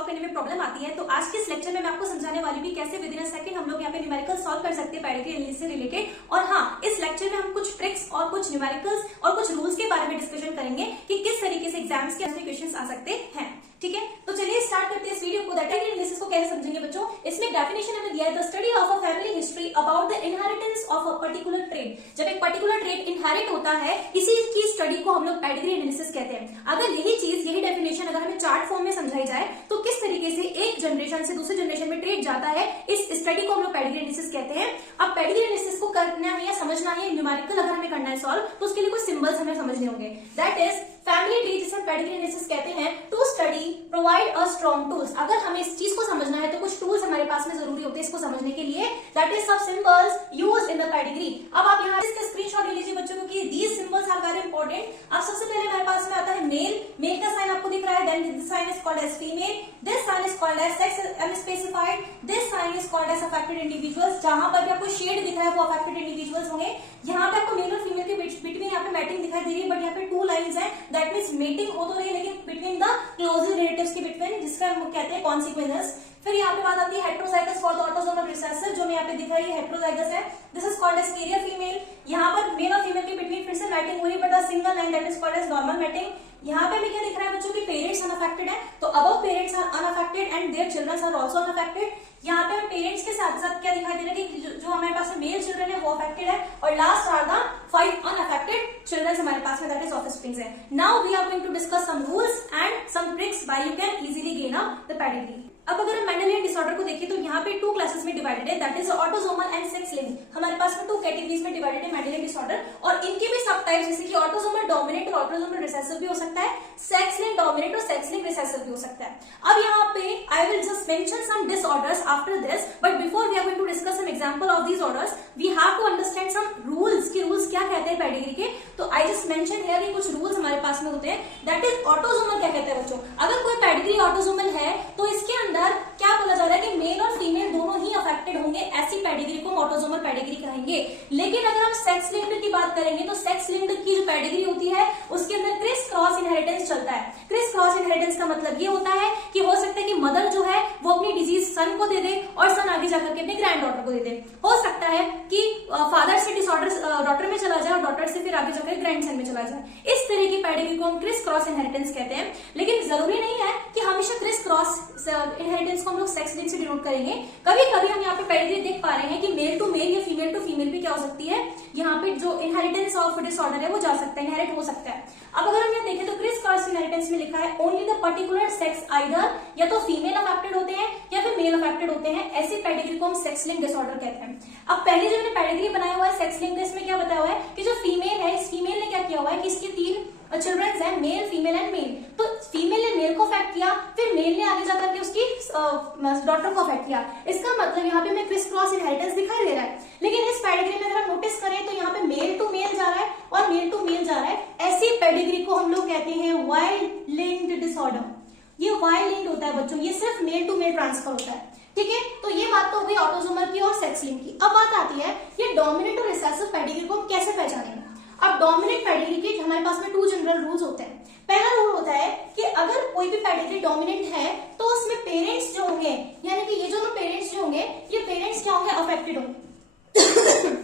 Solve करने में problem आती है, तो आज के इस लेक्चर में मैं आपको समझाने वाली भी कैसे विद इन अ सेकंड हम लोग यहाँ पे न्यूमेरिकल सॉल्व कर सकते हैं पेडिग्री एनालिसिस से रिलेटेड। और हाँ, इस लेक्चर में हम कुछ ट्रिक्स और कुछ न्यूमेरिकल्स और कुछ रूल्स के बारे में डिस्कशन करेंगे कि किस तरीके से एग्जाम्स के ऐसे क्वेश्चन आ सकते हैं। ठीक है, तो चलिए स्टार्ट करते हैं इस वीडियो को। पेडिग्री एनालिसिस को कैसे समझेंगे बच्चों, इसमें डेफिनेशन हमें दिया है the study of a family history about the inheritance of a particular trait. जब एक पर्टिकुलर ट्रेट इनहेरिट होता है, इसी की स्टडी को हम लोग पेडिग्री एनालिसिस कहते हैं। अगर यही चीज, यही डेफिनेशन अगर हमें चार्ट फॉर्म में समझाई जाए तो किस तरीके से एक जनरेशन से दूसरे जनरेशन में ट्रेट जाता है, इस स्टडी को हम लोग पेडिग्री एनालिसिस कहते हैं। अब पेडिग्री एनालिसिस को करना है या समझना है, न्यूमेरिकल अगर हमें करना है सॉल्व, तो उसके लिए कुछ सिंबल्स हमें समझने होंगे। दैट इज फैमिली ट्री, जिसे पेडिग्री एनालिसिस कहते हैं। To study provide a strong tools. अगर हमें इस चीज को समझना है तो कुछ टूल्स हमारे पास में जरूरी होते हैं इसको समझने के लिए। दैट इज सब symbols used in the pedigree. अब आप यहाँ इसका स्क्रीनशॉट ले लीजिए बच्चों, क्योंकि these symbols are very important. अब सबसे पहले हमारे पास में आता है मेल। मेल का साइन आपको दिख रहा है, then this sign is called as female, this sign is called as sex unspecified, this sign is called as affected individuals. जहां पर भी आपको शेड दिख रहा है वो अफेक्टेड इंडिविजुअल्स होंगे। यहाँ पे आपको मेल और फीमेल के बिटवीन यहाँ पे मैटिंग दिखाई दे रही है, बट यहाँ पे टू लाइंस है, दैट मींस मेटिंग हो तो रही है लेकिन बिटवीन द क्लोजेस्ट रिलेटिव्स के बिटवीन, जिसका हम कहते हैं कॉन्सिक्वेंसेस। फिर यहाँ पे बात आती है heterozygous for the autosomal recessive, जो मैं यहाँ पे दिख रही है हेटेरोजाइगस है। This is called as carrier female. यहाँ पर मेल और फीमेल के बिटवीन फिर से मैटिंग हुई, but a single line, that is called as normal mating. यहाँ पे भी क्या दिख रहा है बच्चों की पेरेंट्स अनअफेक्टेड है, तो above parents are unaffected and their children are also unaffected. यहाँ पे पेरेंट्स के साथ साथ क्या दिखाई दे रहा है कि जो हमारे पास मेल चिल्ड्रन है वो अफेक्टेड है, और last are the 5 unaffected children हमारे पास में, दैट इज ऑफस्प्रिंग्स है। Now we are going to discuss some rules and some tricks by you can easily gain up the pedigree. अब अगर हम मेंडेलियन डिसऑर्डर को देखें तो यहाँ पे 2 क्लासेस में डिवाइडेड है, that is autosomal and sex linked. हमारे पास में 2 कैटेगरीज में डिवाइडेड है मेंडेलियन डिसऑर्डर, और इनके भी सब टाइप्स जैसे कि ऑटोसोमल डोमिनेंट और ऑटोसोमल रिसेसिव भी हो सकता है, सेक्स लिंक्ड डोमिनेंट और सेक्स लिंक्ड रिसेसिव भी हो सकता है। अब यहाँ पे I will just mention some disorders after this, but before we are going to discuss some example of these orders we have to understand some rules कि rules क्या कहते हैं पेडिग्री के। तो आई जस्ट मेंशन हियर कि कुछ rules हमारे पास में होते हैं। दैट इज ऑटोसोमल क्या कहते हैं बच्चों, अगर कोई पेडिग्री ऑटोसोमल है तो इसके अंदर क्या बोला जा रहा है कि मेल और फीमेल दोनों ही अफेक्टेड होंगे, ऐसी पेडिग्री को ऑटोसोमल पेडिग्री कहेंगे। लेकिन अगर हम सेक्स लिंक्ड की बात करेंगे तो सेक्स लिंक्ड की जो पेडिग्री होती है उसके अंदर क्रिस क्रॉस इनहेरिटेंस चलता है। क्रिस क्रॉस इनहेरिटेंस का मतलब ये होता है कि हो सकता है कि मदर जो है वो अपनी डिजीज सन को दे दे और सन आगे जाकर के अपने ग्रैंड डॉटर को दे दे। हो सकता है कि फादर से डिसऑर्डर डॉटर में चला जाए और डॉटर से फिर आगे जाकर ग्रैंड सन में चला जाए। इस तरह की पेडिग्री को हम क्रिस क्रॉस इनहेरिटेंस कहते हैं। लेकिन जरूरी नहीं है कि हमेशा क्रिस क्रॉस इनहेरिटेंस को हम लोग सेक्स लिंक से डिनोट करेंगे। कभी कभी हम यहाँ पे पेडिग्री देख पा रहे हैं कि मेल टू मेल या फीमेल टू फीमेल भी क्या हो सकती है, यहाँ पे जो इनहेरिटेंस ऑफ डिसऑर्डर है वो जा सकता है, इनहेरिट हो सकता है। अब अगर हम यहाँ देखें तो क्रिस क्रॉस इनहेरिटेंस में लिखा है only the particular sex either, या तो फीमेल अफेक्टेड होते हैं या फिर मेल अफेक्टेड होते हैं, ऐसी पेडिग्री को हम सेक्स लिंक डिसऑर्डर कहते हैं। अब पहले जो मैंने पेडिग्री बनाया हुआ है सेक्स लिंक, इसमें क्या बताया हुआ है कि जो फीमेल है, इस फीमेल ने क्या किया हुआ है कि इसके 3 चिल्ड्रंस हैं, मेल फीमेल एंड मेल। तो फीमेल ने मेल को अफेक्ट किया, फिर मेल ने आगे जाकर के उसकी डॉटर को अफेक्ट किया। इसका मतलब यहाँ पे मैं क्रिस क्रॉस इनहेरिटेंस दिखाई दे रहा है। लेकिन इस पेडिग्री में अगर हम नोटिस करें तो यहाँ पे मेल टू मेल जा रहा है और मेल टू मेल जा रहा है। ऐसी पेडिग्री को हम लोग कहते हैं वाई लिंक्ड डिसऑर्डर। ये वाई लिंक्ड होता है बच्चों, ये सिर्फ मेल टू मेल ट्रांसफर होता है। ठीक है, तो ये बात तो हो गई ऑटोसोमल की और सेक्स लिंक की। अब बात आती है ये डोमिनेंट और रिसेसिव पेडिग्री को हम कैसे पहचानेंगे। अब डोमिनेंट पेडिग्री के हमारे पास में 2 जनरल रूल्स होते हैं। पहला रूल होता है कि अगर कोई भी पेडिग्री डोमिनेंट है तो उसमें पेरेंट्स जो होंगे, यानी कि ये जो पेरेंट्स जो होंगे, ये पेरेंट्स क्या होंगे, अफेक्टेड होंगे।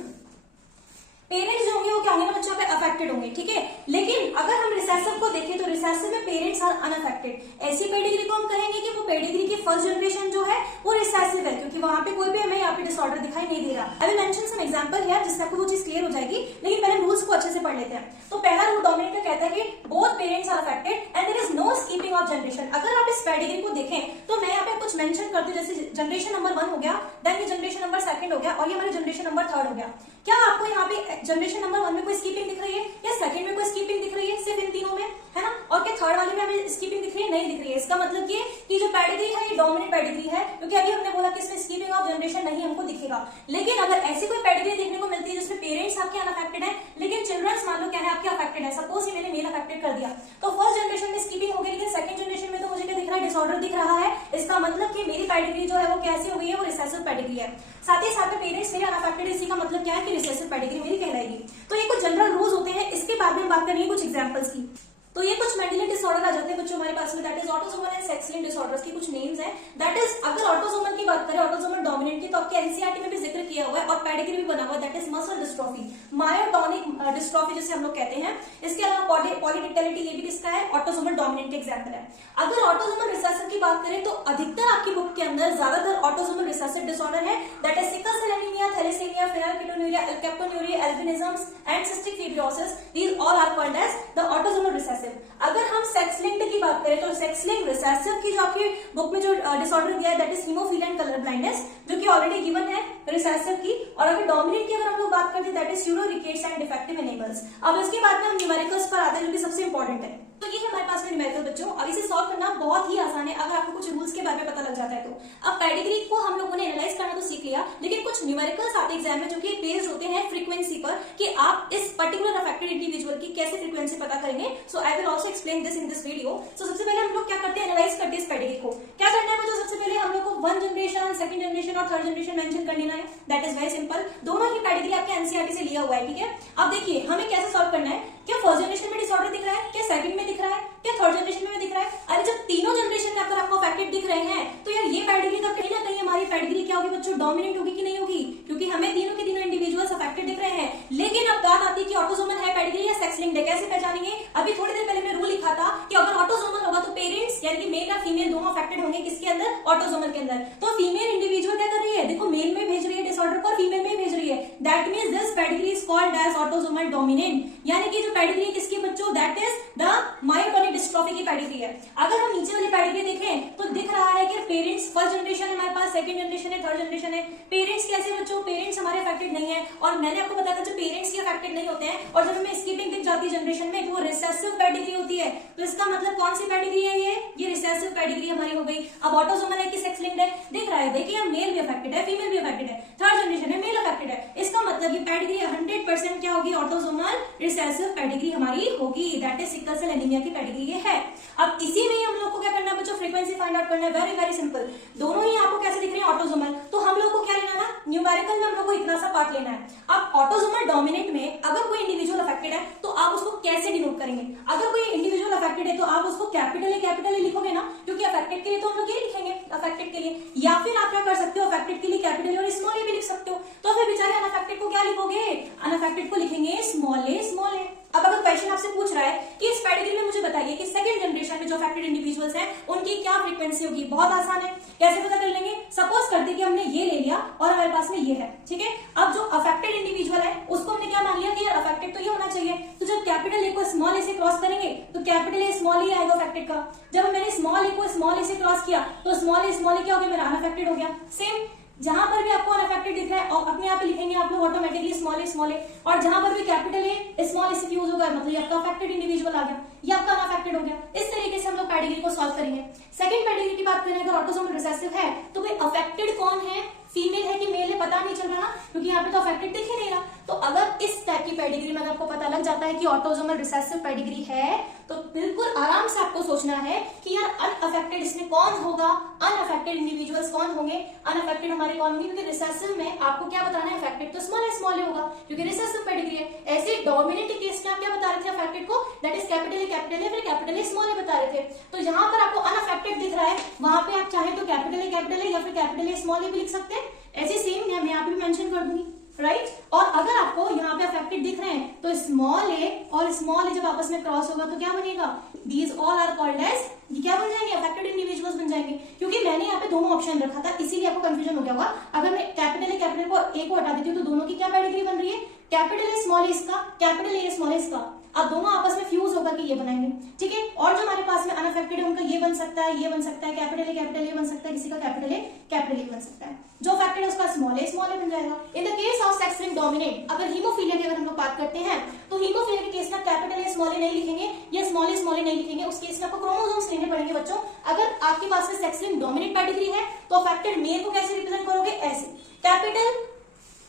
पेरेंट्स जो होंगे वो क्या होंगे ना बच्चों पे अफेक्टेड होंगे। ठीक है, लेकिन अगर हम रिसेसिव को देखें तो रिसेसिव में पेरेंट्स आर अनअफेक्टेड। ऐसी पेडिग्री को हम कहेंगे कि वो पेडिग्री की फर्स्ट जनरेशन जो है वो रिसेसिव है, क्योंकि वहां पे कोई भी हमें यहाँ पे डिसऑर्डर दिखाई नहीं दे रहा। I will mention some example here जिससे आपको वो चीज क्लियर हो जाएगी, लेकिन पहले रूल्स को अच्छे से पढ़ लेते हैं। तो पहला रूल डोमिनेंट का कहता है कि both parents are affected and there is no skipping of generation. अगर आप इस पेडिग्री को देखें तो मैं यहाँ पे कुछ मेंशन करती हूँ, जैसे जनरेशन नंबर 1 हो गया, देन ये जनरेशन नंबर 2 हो गया, और ये हमारी जनरेशन नंबर 3 हो गया। क्या आपको यहाँ पे जनरेशन नंबर 1 में कोई स्किपिंग दिख रही है या सेकंड में कोई स्किपिंग दिख रही है, सिर्फ इन तीनों में, है ना? और क्या थर्ड वाले में हमें स्किपिंग दिख रही है? नहीं दिख रही है। इसका मतलब ये कि जो पेडिग्री है ये डोमिनेंट पेडिग्री है, क्योंकि अभी हमने बोला कि इसमें स्किपिंग ऑफ जनरेशन नहीं हमको दिखेगा। लेकिन अगर ऐसी कोई पेडिग्री देखने को मिलती है जिसमें पेरेंट्स आपके अनअफेक्टेड है लेकिन चिल्ड्रंस मान लो क्या है आपके अफेक्टेड है, सपोज मैंने मेल अफेक्टेड कर दिया, तो फर्स्ट जनरेशन में स्किपिंग होगी, लेकिन सेकंड जनरेशन में तो मुझे क्या दिख रहा है, डिसऑर्डर दिख रहा है। इसका मतलब कि मेरी पेडिग्री जो है वो कैसी हो गई है, वो रिसेसिव पेडिग्री है। साथ ही साथ में पेरेंट्स मेरे अनअफेक्टेड, इसी का मतलब क्या है कि रिसेसिव पेडिग्री मेरी कहलाएगी। तो ये कुछ जनरल रूल्स होते हैं। इसके बाद में बात करेंगे कुछ एग्जांपल्स की। तो ये कुछ मेंडेलियन डिसऑर्डर आ जाते हैं बच्चों हमारे पास में, that is autosomal and sex linked disorders की कुछ नेम्स हैं। दैट इज अगर ऑटोसोमल की बात करें, ऑटोसोमल डोमिनेंट की, तो आपके एनसीईआरटी में भी जिक्र किया हुआ है और पेडिग्री भी बना हुआ है। That is muscle dystrophy, myotonic dystrophy जिसे हम लोग कहते हैं। इसके अलावा पॉलीडेक्टाइलिटी, ये भी किसका है? ऑटोसोमल डोमिनेंट के एग्जाम्पल है। अगर ऑटोसोमल रिसेसिव की बात करें तो अधिकतर आपकी बुक के अंदर ज्यादातर ऑटोसोमल रिसेसिव डिसऑर्डर है। That is sickle cell anaemia, thalassaemia, phenylketonuria, alkaptonuria, albinism and cystic fibrosis, these all are called as the autosomal recessive. अगर हम सेक्स लिंक्ड की बात करें तो सेक्स लिंक्ड रिसेसिव की जो आपकी बुक में जो डिसऑर्डर दिया है that is haemophilia and colour blindness, जो कि ऑलरेडी गिवन है रिसेसिव की। और अगर डोमिनेंट की अगर हम लोग बात करते हैं that is pseudo rickets and defective enables. अब इसके बाद में हम न्यूमेरिकल्स पर आते हैं, जो कि सबसे इंपॉर्टेंट है। तो ये है हमारे पास में न्यूमेरिकल बच्चों। अब इसे सॉल्व करना बहुत ही आसान है अगर आपको कुछ रूल्स के बारे में पता लग जाता है तो। अब पेडिग्री को हम लोगों ने एनालाइज करना तो सीख लिया, लेकिन कुछ न्यूमेरिकल्स आते हैं एग्जाम में जो कि बेस्ड होते हैं फ्रीक्वेंसी पर, कि आप इस पर्टिकुलर अफेक्टेड इंडिविजुअल की कैसे फ्रीक्वेंसी पता करेंगे। So I will also explain this in this video. So सबसे पहले हम लोग क्या करते हैं, एनालाइज करते हैं इस पेडिग्री को। क्या करना है बच्चों, सबसे पहले हम लोग को 1 जनरेशन, 2nd जनरेशन और 3rd जनरेशन मेंशन कर लेना है। That is very simple. दोनों ही पेडिग्री आपके एनसीईआरटी से लिया हुआ है, ठीक है। अब देखिए हमें कैसे सॉल्व करना है। क्या 1st जनरेशन में डिसऑर्डर दिख रहा है, क्या 2nd में दिख रहा है, क्या 3rd जनरेशन में दिख रहा है? अरे जब तीनों जनरेशन में अगर आपको अफेक्टेड दिख रहे हैं तो यार ये पेडिग्री का कहीं ना कहीं हमारी पेडिग्री क्या होगी बच्चों, डोमिनेंट होगी कि नहीं होगी, क्योंकि हमें तीनों के तीनों इंडिविजुअल्स अफेक्टेड दिख रहे हैं। लेकिन अब बात आती है कि ऑटोसोमल है पेडिग्री या सेक्स लिंक्ड है, कैसे पहचानेंगे? अभी थोड़ी देर पहले मैंने रूल लिखा था कि अगर ऑटोसोमल होगा तो पेरेंट्स यानी कि मेल या फीमेल दोनों अफेक्टेड होंगे, किसके अंदर? ऑटोसोमल के अंदर। तो फीमेल इंडिविजुअल क्या कर रही है, देखो मेल में भेज रही है डिसऑर्डर को और फीमेल में भेज रही है। That means this pedigree is called as autosomal dominant, यानी कि जो पेडिग्री किसकी बच्चों, that is the myotonic dystrophy की पेडिग्री है। अगर हम नीचे वाली पेडिग्री देखें तो दिख रहा है कि पेरेंट्स 1st जनरेशन है हमारे पास, 2nd जनरेशन है, 3rd जनरेशन है। पेरेंट्स कैसे बच्चों, पेरेंट्स हमारे अफेक्टेड नहीं है। और मैंने आपको बताया था जो पेरेंट्स ही अफेक्टेड नहीं होते हैं और जब हमें स्किपिंग दिख जाती है जनरेशन में, वो रिसेसिव पेडिग्री होती है। तो इसका मतलब कौन सी पेडिग्री है ये रिसेसिव पेडिग्री हमारी हो गई। अब ऑटोसोमल है कि सेक्स लिंक्ड है, दिख रहा है देखिए मेल भी अफेक्टेड है, फीमेल भी अफेक्टेड है, 3rd जनरेशन है, मेल अफेक्टेड है। इसका मतलब ये पेडिग्री 100% क्या होगी, ऑटोसोमल रिसेसिव पेडिग्री हमारी होगी। That is sickle cell anaemia की पेडिग्री ये है। अब इसी में हम लोग को क्या करना है बच्चों, फ्रीक्वेंसी फाइंड आउट करना है। Very very simple. दोनों ही आपको कैसे दिख रहे हैं, ऑटोसोमल। तो हम लोग को क्या लेना है, न्यूमेरिकल में हम लोग को इतना सा पार्ट लेना है। अब ऑटोसोमल डोमिनेंट में अगर कोई इंडिविजुअल अफेक्टेड है तो आप उसको कैसे डिनोट करेंगे? अगर कोई इंडिविजुअल अफेक्टेड है तो आप उसको कैपिटल ए लिखोगे ना, क्योंकि अफेक्टेड के लिए तो हम लोग ये लिखेंगे अफेक्टेड के लिए। या फिर आप क्या कर सकते हो, अफेक्टेड के लिए कैपिटल ए और स्मॉल ए भी लिख सकते हो। तो फिर बेचारे अनअफेक्टेड को क्या लिखोगे, अनअफेक्टेड को लिखेंगे स्मॉल ए स्मॉल ए। अब अगर क्वेश्चन आपसे पूछ रहा है कि इस पेडिग्री में मुझे बताइए कि 2nd जनरेशन में जो अफेक्टेड इंडिविजुअल्स हैं उनकी क्या फ्रीक्वेंसी होगी, बहुत आसान है। कैसे पता कर लेंगे, सपोज करते कि हमने ये ले लिया और हमारे पास में ये है, ठीक है। अब जो अफेक्टेड इंडिविजुअल है उसको हमने क्या मान लिया कि यार अफेक्टेड तो ये होना चाहिए। तो जब कैपिटल ए को स्मॉल ए से क्रॉस करेंगे तो कैपिटल ए स्मॉल ए आएगा अफेक्टेड का। जब मैंने स्मॉल ए को स्मॉल ए से क्रॉस किया तो स्मॉल ए क्या हो गया, मेरा अनअफेक्टेड हो गया। सेम जहां पर भी आपको अनअफेक्टेड दिख रहा है और अपने आप लिखेंगे आप लोग ऑटोमेटिकली स्मॉल ए, और जहां पर भी कैपिटल ए स्मॉल ए से फ्यूज होगा मतलब ये आपका अफेक्टेड इंडिविजुअल आ गया, ये आपका अनअफेक्टेड हो गया। इस तरीके से हम लोग पेडिग्री को सॉल्व करेंगे। 2nd पेडिग्री की बात करें, अगर ऑटोसोमल रिसेसिव है तो भाई अफेक्टेड कौन है, फीमेल है कि मेल है, पता नहीं चल रहा ना, क्योंकि यहाँ पे तो अफेक्टेड दिख ही नहीं रहा। तो अगर इस टाइप की पेडिग्री में अगर आपको पता लग जाता है कि ऑटोसोमल रिसेसिव पेडिग्री है तो बिल्कुल आराम से आपको सोचना है कि यार अनअफेक्टेड इसमें कौन होगा, अनअफेक्टेड इंडिविजुअल्स कौन होंगे, अनअफेक्टेड हमारे कौन होंगे, क्योंकि रिसेसिव में आपको क्या बताना है, अफेक्टेड तो स्मॉल ए होगा क्योंकि रिसेसिव पेडिग्री है। ऐसे डोमिनेंट केस में आप क्या बता रहे थे अफेक्टेड को, दैट इज कैपिटल ए फिर कैपिटल ए स्मॉल ए बता रहे थे। तो यहाँ पर आपको अनअफेक्टेड दिख रहा है, वहां पे आप चाहे तो कैपिटल ए या फिर कैपिटल ए स्मॉल ए भी लिख सकते हैं। ऐसे सेम मैं यहाँ पे भी मेंशन कर दूंगी, राइट। और अगर आपको यहाँ पे अफेक्टेड दिख रहे हैं तो स्मॉल ए और स्मॉल ए जब आपस में क्रॉस होगा तो क्या बनेगा, these all are called as, क्या बन जाएंगे, अफेक्टेड इंडिविजुअल्स बन जाएंगे। क्योंकि मैंने यहाँ पे दोनों ऑप्शन रखा था इसीलिए आपको कंफ्यूजन हो गया होगा। अगर मैं कैपिटल को ए को हटा देती हूँ तो दोनों की क्या पेडिग्री बन रही है, कैपिटल ए स्मॉल ए इसका, कैपिटल ए स्मॉल ए इसका। अब दोनों आपस में फ्यूज होकर के ये बनाएंगे, ठीक है। और जो हमारे पास में अनअफेक्टेड है उनका ये बन सकता है, ये बन सकता है, कैपिटल ए बन सकता है, किसी का कैपिटल ए बन सकता है। जो अफेक्टेड है उसका स्मॉल ए बन जाएगा। In the case of sex linked dominant, अगर हीमोफीलिया की अगर हम लोग बात करते हैं तो हीमोफीलिया के केस में कैपिटल ए स्मॉल ए नहीं लिखेंगे या स्मॉल ए नहीं लिखेंगे, उस केस में आपको क्रोमोसोम्स लेने पड़ेंगे बच्चों। अगर आपके पास में सेक्स लिंक्ड डोमिनेंट पेडिग्री है तो अफेक्टेड मेल को कैसे रिप्रेजेंट करोगे, ऐसे capital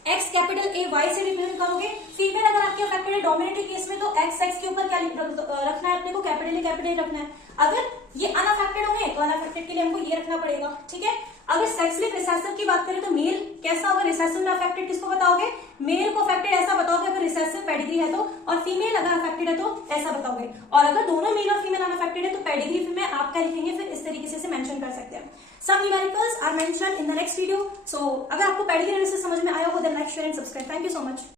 X capital A Y से रिप्रेजेंट करोगे। फीमेल अगर आपके अफेक्टेड है डोमिनेंट के केस में तो एक्स के ऊपर क्या रखना है अपने को, कैपिटल ए रखना है। अगर ये अनअफेक्टेड होंगे तो अनअफेक्टेड अफेक्टेड के लिए हमको ये रखना पड़ेगा, ठीक है। अगर सेक्स लिंक रिसेसिव की बात करें तो मेल कैसा होगा, रिसेसिव में अफेक्टेड किसको बताओगे, मेल को अफेक्टेड ऐसा बताओगे अगर रिसेसिव पेडिग्री है तो, और फीमेल अगर अफेक्टेड है तो ऐसा बताओगे। और अगर दोनों मेल और फीमेल अनअफेक्टेड है तो पेडिग्री में आप क्या लिखेंगे, फिर इस तरीके से मेंशन कर सकते हैं। Some numericals are mentioned in the next video. So अगर आपको पेडिग्री एनालिसिस समझ में आया हो then like share and subscribe. Thank you so much.